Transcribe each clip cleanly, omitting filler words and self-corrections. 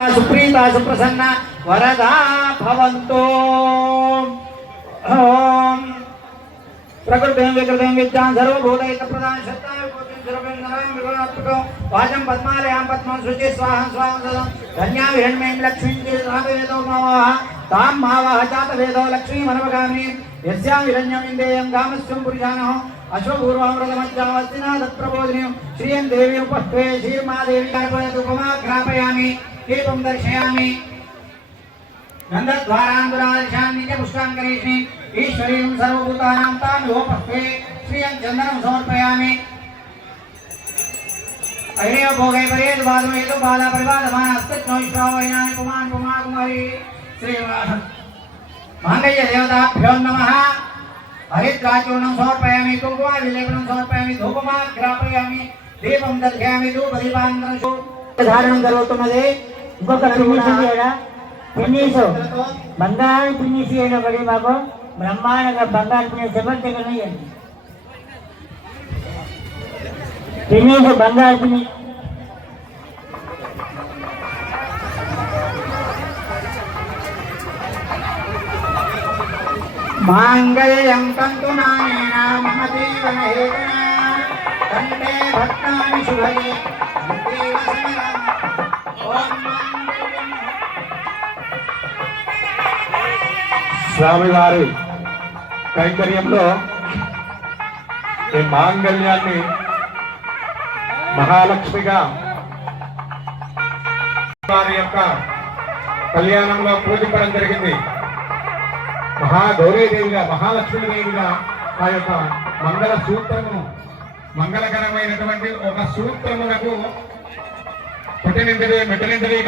सुप्रीता सुप्रसन्ना वरदा भवन्तु। ओम प्रकृतिं विकृतिं विद्यां सर्वभूतैकप्रदां शक्तां विभूतिं सर्ववेदनां विगुणात्मको वाचं पद्मालयां पद्मं शुचि स्वाहं स्वाहं सदं धन्यां हिरण्मयीं लक्ष्मीं वेदो नमः तां मावः जातवेदो लक्ष्मीमनवगामिनीं यस्यां हिरण्यं इन्देयं गामस्यं पुरुषाणः अश्वपूर्वामृतमज्जावस्तिना तत्प्रबोधिनीं श्रियं देवीं उपस्थे श्रीर्मादेवी कर्पयतुपमा घ्रापयामि दीपं दर्शयामि गन्धद्वारान्दुरादिशान्ति च पुष्टां करिष्ये ईश्वरीं सर्वभूतानां तां योपस्थे श्रियं चन्दनं समर्पयामि अहिरेव भोगे परेद वादमेतु बाधा परिवादमान अस्तित्व श्रावयनानि पुमान् पुमा कुमारी श्री मांगल्य देवताभ्यो नमः हरिद्राचूर्णं समर्पयामि कुङ्कुमाभिलेपनं समर्पयामि धूपमा घ्रापयामि दीपं दर्शयामि धूपदीपान्तरं धारणं करोतुमदे ఇంకొక ఫినిష్ బంగారు ఫినిష్ చేయడం ఒకటి మాకు బ్రహ్మాండంగా బంగారు ఫినిష్ దగ్గర ఫినిష్ బంగారు ఫినిష్ మాంగళ్యం తంతునానేన మమ జీవన హేతునా కంఠే భక్తాని శుభగే స్వామివారి కైంకర్యంలో ఈ మాంగళ్యాన్ని మహాలక్ష్మిగా వారి యొక్క కళ్యాణంలో పూజించడం జరిగింది. మహాగౌరీదేవిగా మహాలక్ష్మీదేవిగా ఆ యొక్క మంగళ సూత్రము మంగళకరమైనటువంటి ఒక సూత్రములకు పుట్టినింటిది మెట్టనింటిది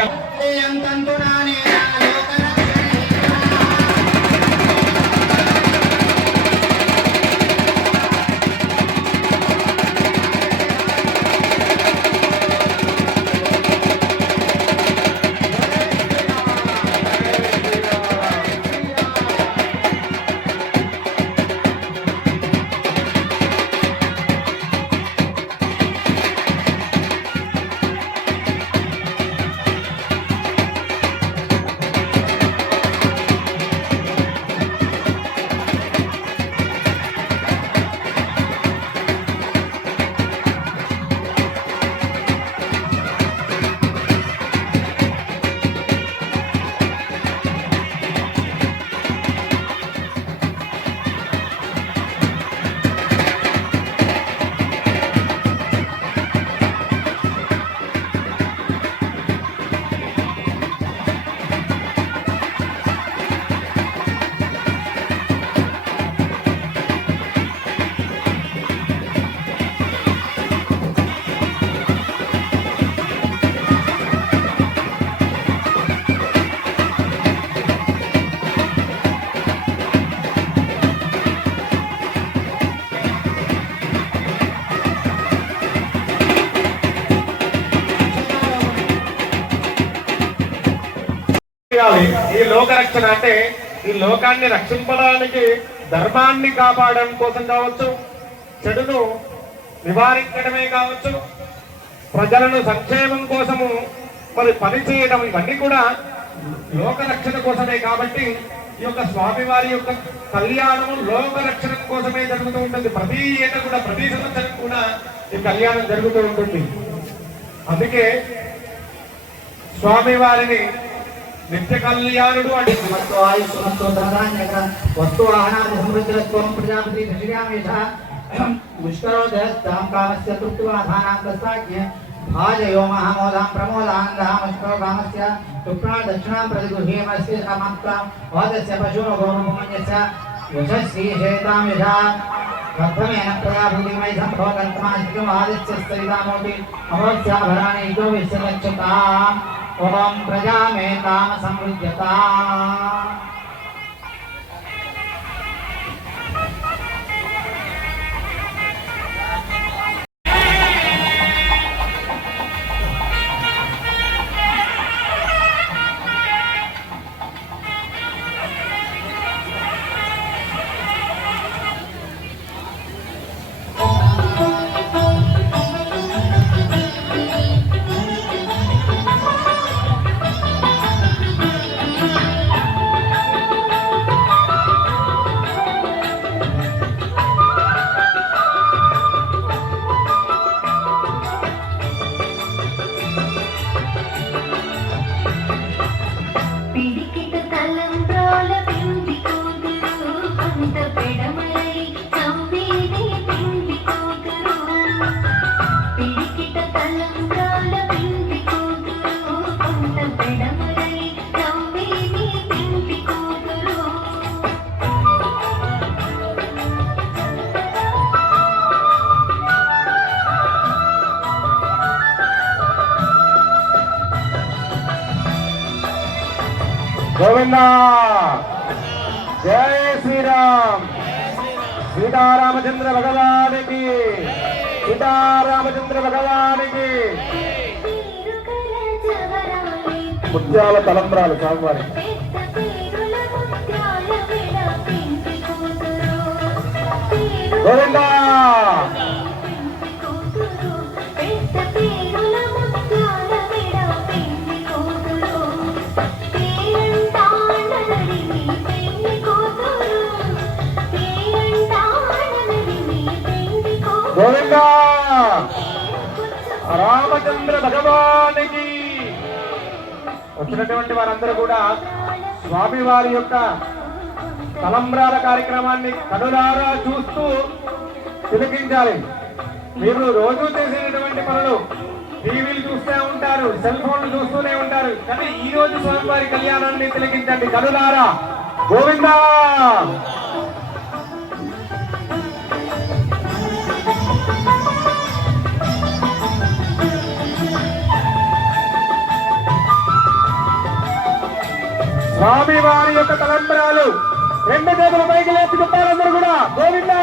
ఈ లోక రక్షణ అంటే ఈ లోకాన్ని రక్షించడానికి ధర్మాన్ని కాపాడడం కోసం కావచ్చు, చెడును నివారించడమే కావచ్చు, ప్రజలను సంక్షేమం కోసము మరి పని చేయడం, ఇవన్నీ కూడా లోక రక్షణ కోసమే. కాబట్టి ఈ యొక్క స్వామివారి యొక్క కళ్యాణము లోక రక్షణ కోసమే జరుగుతూ ఉంటుంది. ప్రతి ఏటా కూడా ప్రతి సంవత్సరం కూడా ఈ కళ్యాణం జరుగుతూ ఉంటుంది. అందుకే స్వామివారిని నిత్య కళ్యాణుడు అంటే వస్తు ఆహారాన్ని సమృద్ధిరత్వం ప్రజాపతి దశయామేష ముష్కరోదయం కామస్య తృప్తివాధానాం ప్రస్తాజ్ఞ భాజయో మహామోదాం ప్రమోదానందహామష్కరో కామస్య తుప్రా దక్షిణాం ప్రతిగృహ్యేమస్య కామాత్తాం వాదస్య పశునో గౌరవమన్యస్య యశశ్రీశేతాం యశా ప్రథమేన ప్రజాపతిమై సంభవకంతమాస్తికం ఆదిత్య స్థితామోటి అమోత్యాభరాణి ఇదో విశ్వగచ్చతాం ओम प्रजा में काम समृद्धता గోవిందా జై శ్రీరామ్ సీతారామచంద్ర భగవానికి సీతారామచంద్ర భగవానికి ముత్యాల తలంబ్రాలు స్వామివారి గోవిందా గోవిందా రామచంద్ర భగవానికి. వచ్చినటువంటి వారందరూ కూడా స్వామివారి యొక్క తలంబ్రాల కార్యక్రమాన్ని కనులారా చూస్తూ తిలకించాలి. మీరు రోజు చేసేటటువంటి పనులు టీవీలు చూస్తూ ఉంటారు, సెల్ ఫోన్లు చూస్తూనే ఉంటారు, కానీ ఈ రోజు స్వామివారి కళ్యాణాన్ని తిలకించండి కనులారా. గోవిందా స్వామి వారి యొక్క తలంబరాలు రెండు చేతుల పైకి లేచి చెప్పాలందరూ కూడా గోవిందా.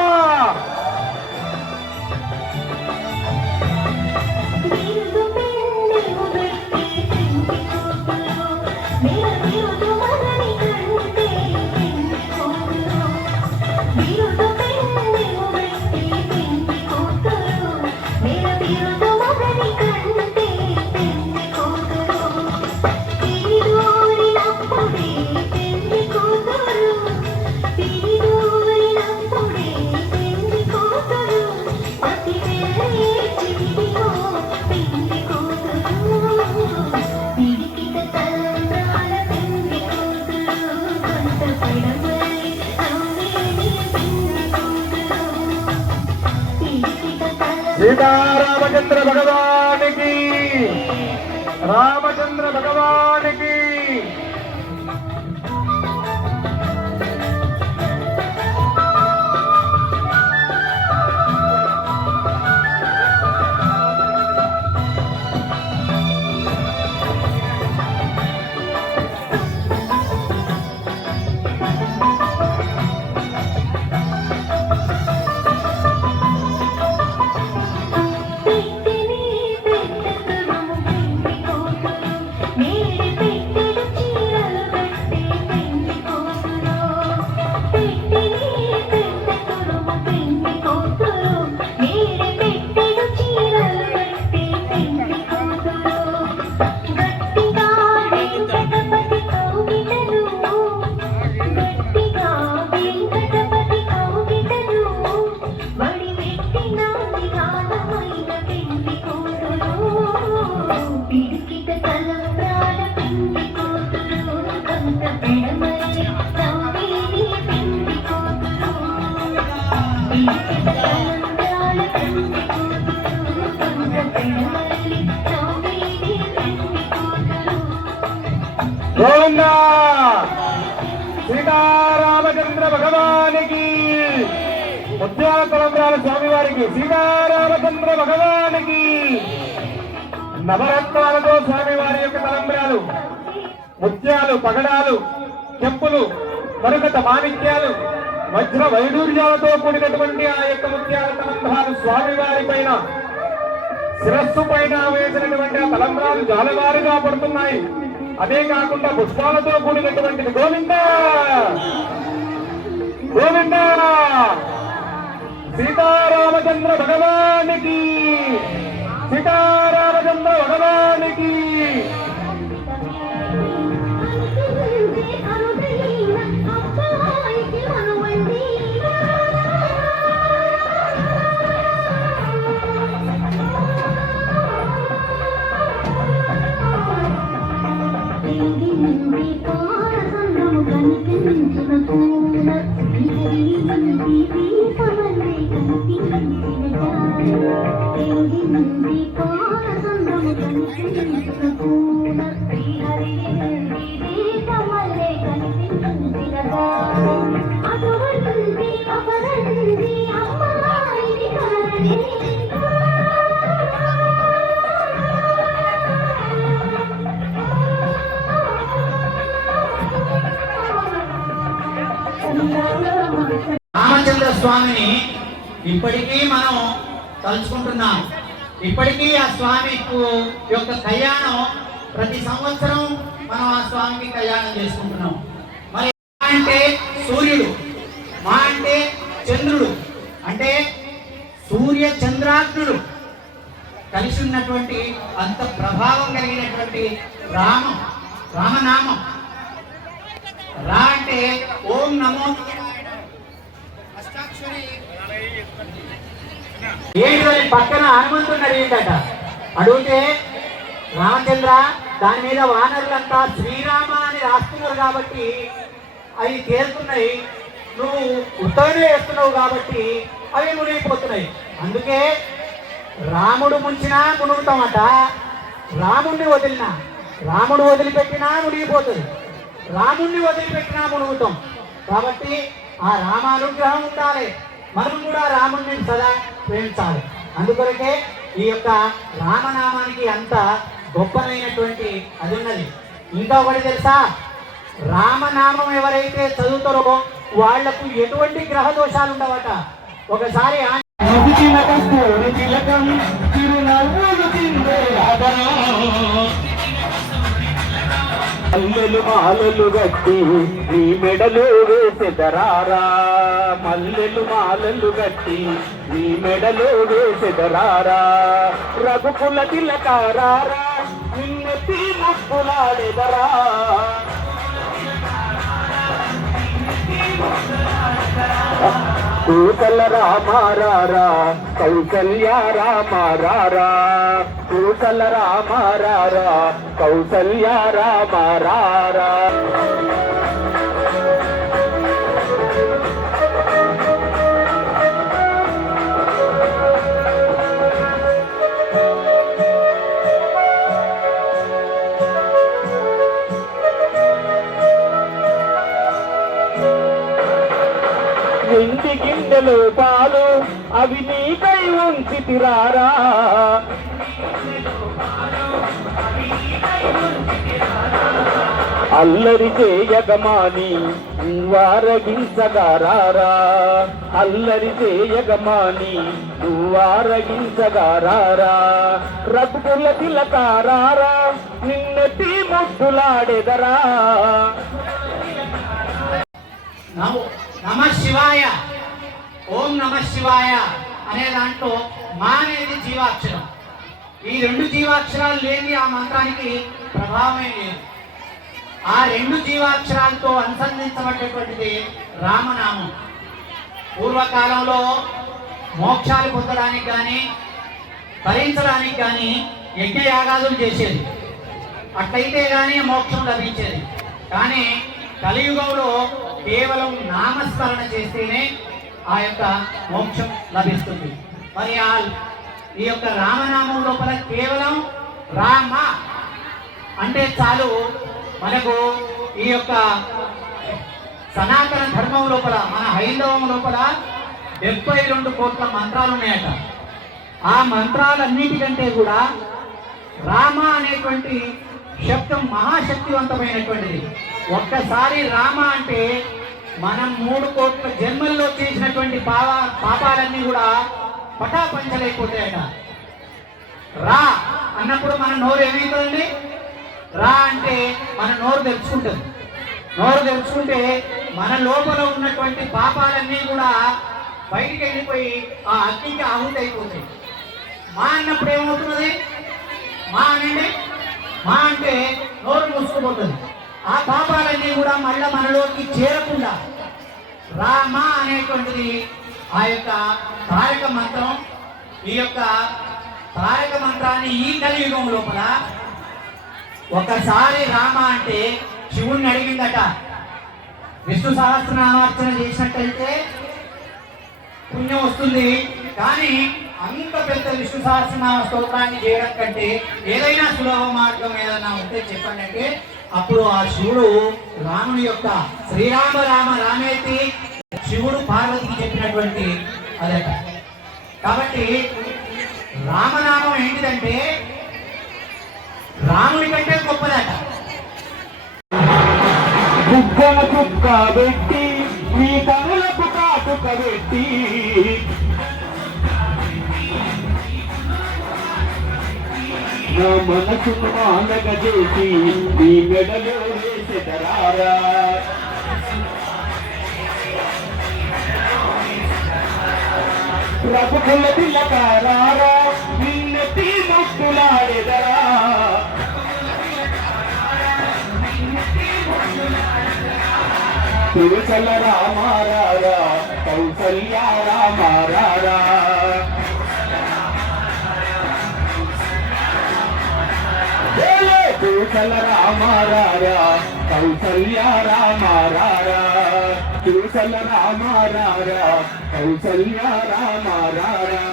సీతారామచంద్ర భగవానికి రామచంద్ర భగవానికి. గోవిందా సీతారామచంద్ర భగవానికి. ముత్యాల తలంబ్రాల స్వామివారికి సీతారామచంద్ర భగవానికి. నవరత్నాలతో స్వామివారి యొక్క తలంబ్రాలు, ముత్యాలు, పగడాలు, చెప్పులు, మరొకట మాణిక్యాలు, వజ్ర వైడూర్యాలతో కూడినటువంటి ఆ యొక్క ముత్యాల తలంబ్రాలు స్వామివారి పైన శిరస్సు పైన వేసినటువంటి ఆ తలంబ్రాలు జాలవారుగా పడుతున్నాయి. అదే కాకుండా పుష్పాలతో కూడినటువంటిది. గోవిందా గోవిందా సీతారామచంద్ర భగవానికి సీతారామచంద్ర భగవానికి. Thank you. రామచంద్ర స్వామిని ఇప్పటికీ మనం తలుచుకుంటున్నాం. ఇప్పటికీ ఆ స్వామి యొక్క కళ్యాణం ప్రతి సంవత్సరం మనం ఆ స్వామికి కళ్యాణం చేసుకుంటున్నాం. మరి మా అంటే సూర్యుడు, మా అంటే చంద్రుడు, అంటే సూర్య చంద్రాగ్నుడు కలిసి ఉన్నటువంటి అంత ప్రభావం కలిగినటువంటి రామనామం. రా అంటే ఓం నమో ఏంటి పక్కన హనుమంతుడు అడిగిందట. అడిగితే రామచంద్ర దాని మీద వానరులంతా శ్రీరామ అని రాస్తున్నారు కాబట్టి అవి తేలుతున్నాయి, నువ్వు ఉత్తరనే వేస్తున్నావు కాబట్టి అవి మునిగిపోతున్నాయి. అందుకే రాముడు ముంచినా మునుగుతామట, రాముణ్ణి వదిలినా, రాముడు వదిలిపెట్టినా మునిగిపోతుంది, రాముణ్ణి వదిలిపెట్టినా మునుగుతాం. కాబట్టి ఆ రామానుగ్రహం ఉండాలి, మనం కూడా రాముణ్ణి సదా ప్రేమించాలి. అందుకొరకే ఈ యొక్క రామనామానికి అంత గొప్పనైనటువంటి అది ఉన్నది. ఇంకా ఒకటి తెలుసా, రామనామం ఎవరైతే చదువుతారో వాళ్లకు ఎటువంటి గ్రహ దోషాలు ఉండవట. ఒకసారి మల్లెలు మాలలు గట్టి నీ మెడలో వేసెదరారా, మల్లెలు మాలలు గట్టి నీ మెడలో వేసెదరారా, రఘుకుల తిలకారారా నిన్నెత్తి ముక్కులాడెదరా, కోసల రామారారా కౌసల్య రామారారా, కోసల రామారారా కౌసల్య రామారారా. వెండి గిన్నెలు పాలు అవి నీకై ఉంచి తిరారా, అల్లరి చేయగమాని వారగించగారారా, అల్లరి చేయగమాని వారగించగారారా, రఘుకుల తిలకారారా నిన్నెత్తి ముద్దులాడెదరా. నమ శివాయ, ఓం నమ శివాయ అనే దాంట్లో మా అనేది జీవాక్షరం. ఈ రెండు జీవాక్షరాలు లేని ఆ మంత్రానికి ప్రభావమే లేదు. ఆ రెండు జీవాక్షరాలతో అనుసంధించబడ్డటువంటిది రామనామం. పూర్వకాలంలో మోక్షాలు పొందడానికి కానీ భరించడానికి కానీ యజ్ఞయాగాదులు చేసేది, అట్లయితే కానీ మోక్షం లభించేది. కానీ కలియుగంలో కేవలం నామస్మరణ చేస్తేనే ఆ యొక్క మోక్షం లభిస్తుంది. మరి ఈ యొక్క రామనామం లోపల కేవలం రామ అంటే చాలు, మనకు ఈ యొక్క సనాతన ధర్మం లోపల, మన హైందవం లోపల 72 కోట్ల మంత్రాలు ఉన్నాయట. ఆ మంత్రాలన్నిటికంటే కూడా రామ అనేటువంటి శబ్దం మహాశక్తివంతమైనటువంటిది. ఒక్కసారి రామ అంటే మనం 3 కోట్ల జన్మల్లో చేసినటువంటి పాపాలన్నీ కూడా పటాపంచలేకపోతాయట. రా అన్నప్పుడు మన నోరు ఏమైతుందండి? రా అంటే మన నోరు తెరుచుకుంటుంది. నోరు తెరుచుకుంటే మన లోపల ఉన్నటువంటి పాపాలన్నీ కూడా బయటికి వెళ్ళిపోయి ఆ అగ్నికి ఆహుతి అయిపోతాయి. మా అన్నప్పుడు ఏమవుతున్నది? మా అనండి, మా అంటే నోరు మూసుకుపోతుంది. ఆ పాపాలన్నీ కూడా మళ్ళీ మనలోకి చేరకుండా రామ అనేటువంటిది ఆ యొక్క తారక మంత్రం. ఈ యొక్క తారక మంత్రాన్ని ఈ కలియుగం లోపల ఒకసారి రామ అంటే శివుణ్ణి అడిగిందట, విష్ణు సహస్రనామార్చన చేసినట్టయితే పుణ్యం వస్తుంది, కానీ అంత పెద్ద విష్ణు సహస్రనామ స్తోత్రాన్ని చేయడం కంటే ఏదైనా సులభ మార్గం ఏదైనా ఉంటే చెప్పండి అంటే అప్పుడు ఆ శివుడు రాముని యొక్క శ్రీరామ రామ రామేతి శివుడు పార్వతికి చెప్పినటువంటి అదట. కాబట్టి రామనామం ఏంటిదంటే రాముని కంటే గొప్పదట. కుక్క కుక్క పెట్టి నీ కనులకు కాటుక పెట్టి నా మనసును మానగ చేసి నీ మెడలో వేసెదరారా ప్రభుకుల తిలకారారా నిన్నెత్తి ముట్టులాడెదరా కౌసల్య రామారారా కౌసల్య రామారారా కౌసల్య రామారారా కౌసల్య రామారారా కౌసల్య రామారారా కౌసల్య రామారారా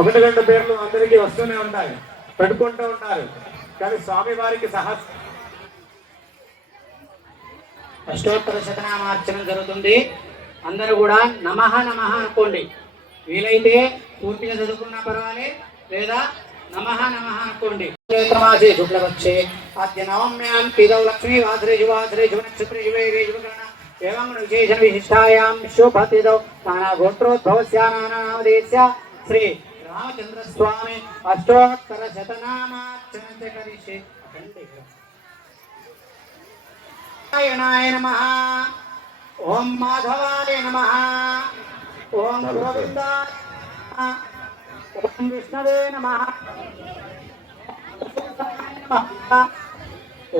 ఒకటి రెండు పేర్లు అందరికీ వస్తూనే ఉంటాయి, పెట్టుకుంటూ ఉంటారు. కానీ స్వామి వారికి అష్టోత్తర శతనామార్చన జరుగుతుంది. అందరూ కూడా నమః నమః అనుకోండి. వీలైతే పూర్తిగా చదువుకున్నా పర్వాలే, లేదా నమః నమః అనుకోండి. చైత్రమాసే శుక్లపక్షే అద్య నవమ్యాం తిథౌ లక్ష్మీ వాసరే శుభాసరే శుభనక్షత్రే శుభేరే శుభకరణ ఏవం విశేష విశిష్టాయాం శుభతిథౌ నానా గోత్రోద్భవస్య నానామదేస్య శ్రీ రామచంద్ర స్వామి అష్టోత్తర శతనామార్చన కరిష్యే. నారాయణాయ నమః. ఓం మాధవాయ నమః. ఓం గోవిందాయ నమః. ఓం విష్ణవే నమః.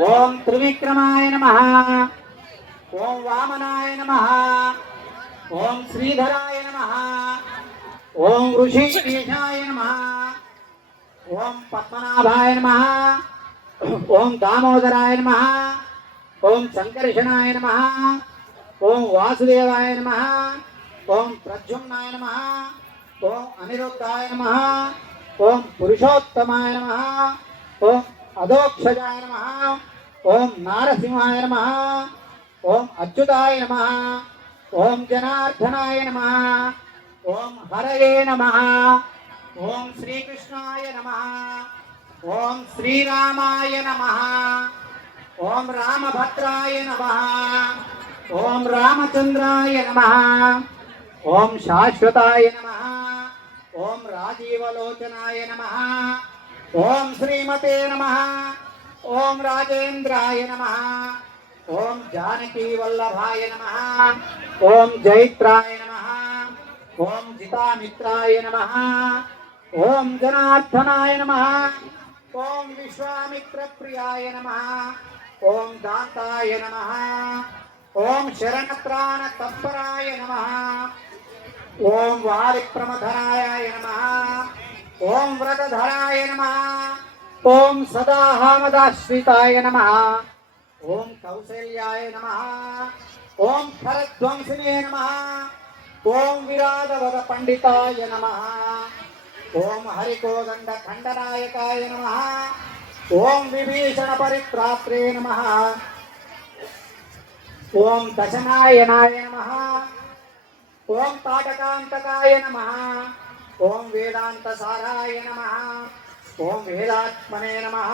ఓం త్రివిక్రమాయ నమః. ఓం వామనాయ నమః. ఓం శ్రీధరాయ నమః. ఓం ఋషికేశాయ నమః. ఓం పద్మనాభాయ నమః. ఓం దామోదరాయ నమః. ఓం సంకర్షణాయ నమః. ఓం వాసుదేవాయ నమః. ఓం ప్రద్యుమ్నాయ నమః. ఓం అనిరుద్ధాయ నమః. ఓం పురుషోత్తమాయ నమః. ఓం అధోక్షజాయ నమః. ఓం నారసింహాయ నమః. ఓం అచ్యుతాయ నమః. ఓం జనార్దనాయ నమః. ఓం హరయే నమః. ఓం శ్రీకృష్ణాయ నమః. ఓం శ్రీరామాయ నమః. ఓం రామభద్రాయ నమః. ఓం రామచంద్రాయ నమః. ఓం శాశ్వతాయ నమః. ఓం రాజీవలోచనాయ నమః. ఓం శ్రీమతే నమః. ఓం రాజేంద్రాయ నమః. ఓం జానకీ వల్లభాయ నమః. ఓం జైత్రాయ నమః. ఓం జితామిత్రాయ నమః. ఓం జనార్దనాయ నమః. ఓం విశ్వామిత్ర ప్రియాయ నమః. ఓం దాంతాయ నమః. ఓం శరణత్రాణ తత్పరాయ నమః. ఓం వారిప్రమధరాయ నమః. ఓం వ్రతధరాయ నమః. ఓం సదాహామదాశ్రితాయ నమః. ఓం కౌసల్యాయ నమః. ఓం ఖరధ్వంసినే నమః. ఓం విరాధవద పండితాయ నమః. ఓం హరికోదండ ఖండనాయకాయ నమః. ఓం విభీషణ పరిత్రాత్రే నమః. ఓం దశనాయనాయ నమః. ఓం తాటకాంతకాయ నమః. ఓం వేదాంతసారాయ నమః. ఓం వేదాత్మనే నమః.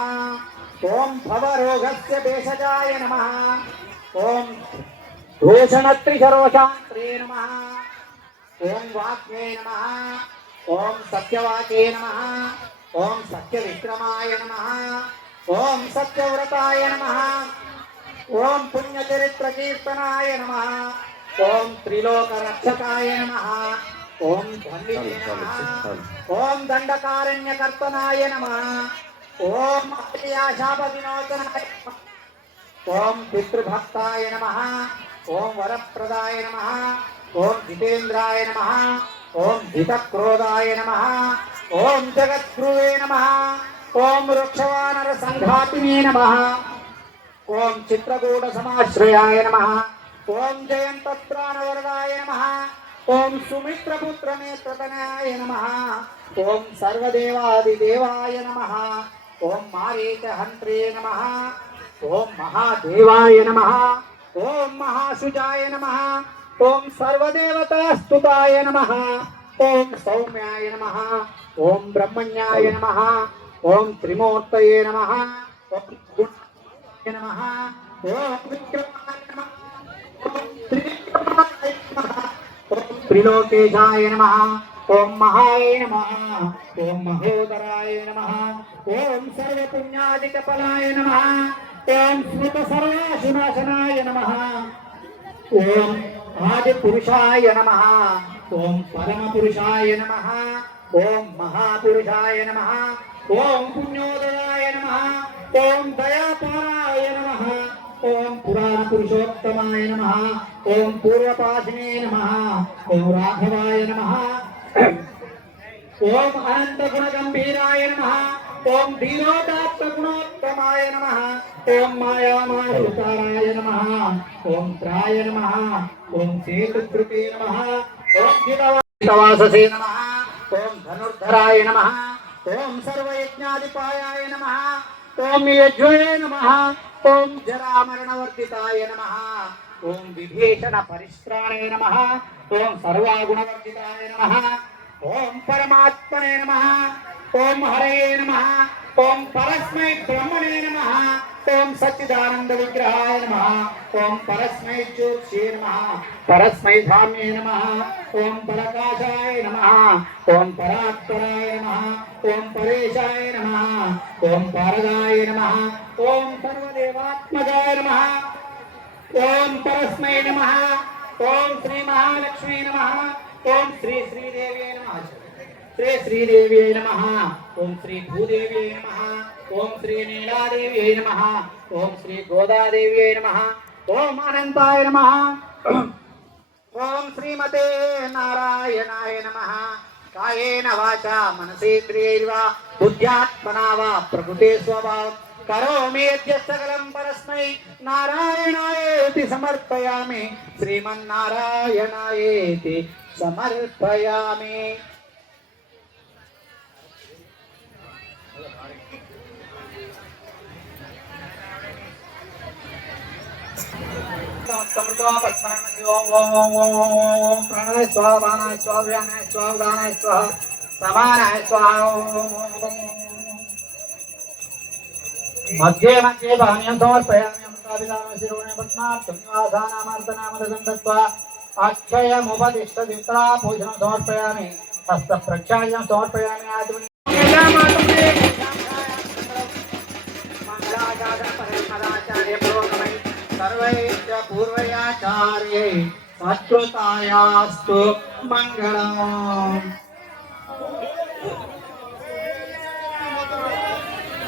ఓం భవరోగస్య భేషజాయ నమః. ఓం భూషణత్రిశరోషాంత్రే నమః. ఓం వాక్మే నమః. ఓం సత్యవాచే నమః. ఓం సత్యవిక్రమాయ నమః. ఓం సత్యవ్రతాయ నమః. ఓం పుణ్యచరిత్ర కీర్తనాయ నమః. ఓం త్రిలోకరక్షకాయ నమః. ఓం ధన్వితే నమః. ఓం దండకారణ్యకర్తనాయ నమః. ఓం అప్రియాశాప వినోచనాయ నమః. ఓం పితృభక్తాయ నమః. ఓం వరప్రదాయ నమః. ఓం జితేంద్రాయ నమః. ఓం జితక్రోధాయ నమః. ఓం జగద్గురువే నమః. ఓం వృక్షవానర సంఘాతినే నమః. ఓం చిత్రకూట సమాశ్రయాయ నమః. ఓం జయంతత్రాణవరదాయ నమః. ఓం సుమిత్రపుత్ర నేత్రతనాయ నమః. ఓం సర్వదేవాదిదేవాయ నమః. ఓం మారీచహంత్రే నమః. ఓం మహాదేవాయ నమః. ఓం మహాశుజాయ నమః. ఓం సర్వదేవతాస్తుతాయ నమః. ఓం సౌమ్యాయ నమః ఓం బ్రహ్మణ్యాయ నమః ఓం త్రిమూర్తయే నమః ఓం గుణాయ నమః ఓం విక్రమాయ నమః ఓం త్రివిక్రమాయ నమః ఓం త్రిలోకేశాయ నమః ఓం మహాయ నమః ఓం మహోదరాయ నమః ఓం సర్వపుణ్యాధికఫలాయ నమః ఓం స్మృత సర్వాశునాశనాయ నమః ఓం ఆదిపురుషాయ నమః ఓం పరమపురుషాయ నమః ఓం మహాపురుషాయ నమః ఓం పుణ్యోదయాయ నమః ఓం దయాపారాయ నమః ఓం పురాణ పురుషోత్తమాయ నమః ఓం పూర్వపాశినే నమః ఓం రాఘవాయ నమః ఓం అనంత గుణ గంభీరాయ నమః ఓం ధీరోదాత్త గుణోత్తమాయ నమః ఓం మాయామారుతారాయ నమః ఓం త్రాయ నమః ఓం సేతుకృతే నమః ఓం జితవాససే నమః ఓం ధనుర్ధరాయ నమః ఓం సర్వయజ్ఞాధిపాయాయ నమః ఓం యజ్వే నమః ఓం జరామరణవర్జితాయ నమః ఓం విభీషణ పరిశ్రాణే నమః ఓం సర్వాగుణవర్జితాయ నమః ఓం పరమాత్మనే నమః ఓం హరయే నమః ఓం పరస్మై బ్రహ్మణే నమః ఓం సచ్చిదానంద విగ్రహాయ నమః ఓం పరస్మై జ్యోతిషే నమః పరస్మై ధామ్యే నమః ఓం పరకాశాయ నమః ఓం పరాత్పరాయ నమః ఓం పరేశాయ నమః ఓం పారదాయ నమః ఓం సర్వదేవాత్మజాయ నమః ఓం పరస్మై నమః ఓం శ్రీ మహాలక్ష్మీ నమః ఓం శ్రీ శ్రీదేవ్యై నమః శ్రీ శ్రీదేవ్యై నమః ఓం శ్రీ భూదేవ్యై నమః ఓం శ్రీ నీలాదేవ్యై నమః ఓం శ్రీ గోదాదేవ్యై నమః ఓం అనంతాయ నమః ఓం శ్రీమతే నారాయణాయ నమః కాయేన వాచా మనసేంద్రియైర్వా బుద్ధ్యాత్మనా వా ప్రకృతే స్వభావాత్ కరోమి యద్యత్ సకలం పరస్మై నారాయణాయేతి సమర్పయామి శ్రీమన్నారాయణాయేతి సమర్పయామి. ప్రాణాయ స్వాహ బాణాయ స్వాహ వ్యానాయ స్వాహ ఉదానాయ స్వాహ సమానాయ స్వాహ. मध्ये मध्ये धान्यं समर्पयामि अमृताभिधानं शिरोणे पद्मार्थं निवासानामर्तनामदगन्धत्वा अक्षयमुपदिष्टदित्रा पूजनं समर्पयामि हस्तप्रक्षालनं समर्पयामि आत्मनि मंगलाचार्य पुरोगमै सर्वैश्च पूर्वयाचार्यै शाश्वतायास्तु मंगलम्.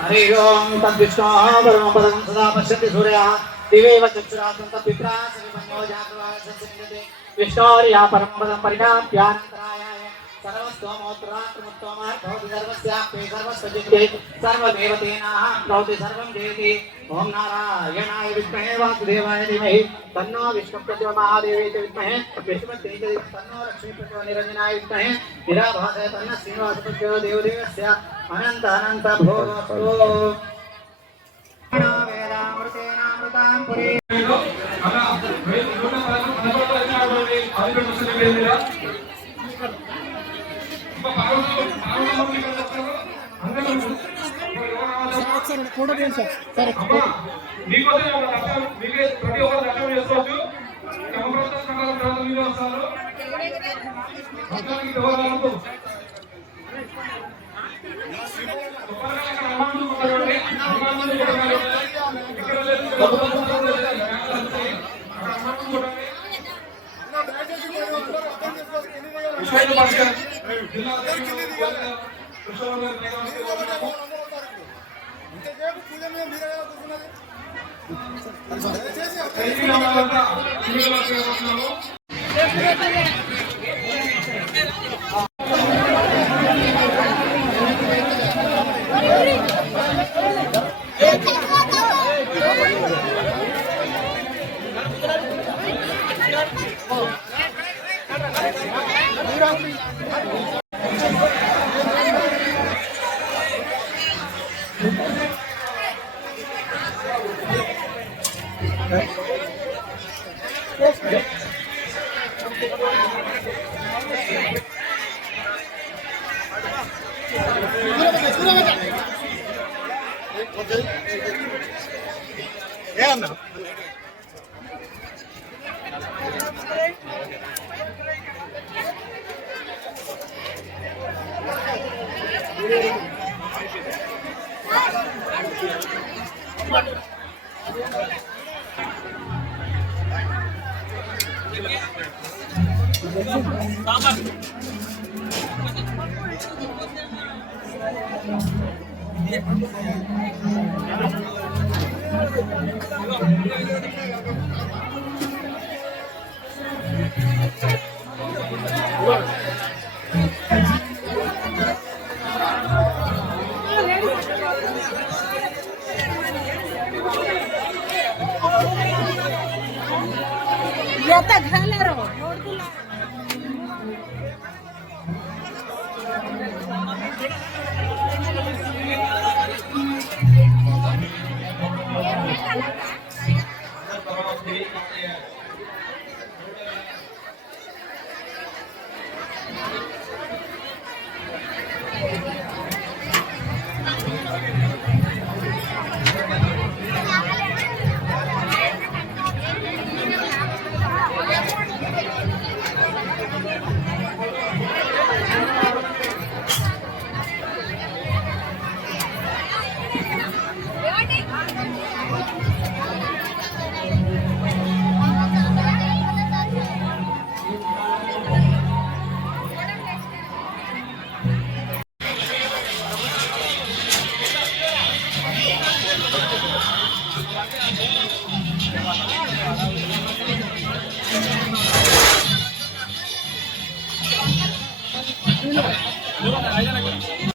हरि ओम तद्विष्णोः परमं पदं सदा पश्यति सूर्यः दिवेव चक्षुरासं तद्विप्राः सविपन्यो जातवासंसिद्ध्यते विष्णोर्या परमं पदं परिणाप्यानन्तरायाय सर्वस्तोमोत्तरात्मोत्तमार्भवति सर्वस्याप्ते सर्वस्वजिते सर्वमेव तेनाहं भवति सर्वं जयति. ओम नारायणाय विद्महे वासुदेवाय धीमहि तन्नो विष्णुप्रचोदयात् विद्महे विष्णुपत्नीचे तन्नो लक्ष्मीप्रचोदनिरञ्जनाय विद्महे निराभासाय तन्नः श्रीनिवासप्रचोदयात् देवदेवस्य अनंत अनंत भोगस्तु. वेदामृतेनामृतां पुरी ప్రతి ఒక్క దర్శనం చేసుకోవచ్చు. येता घालरो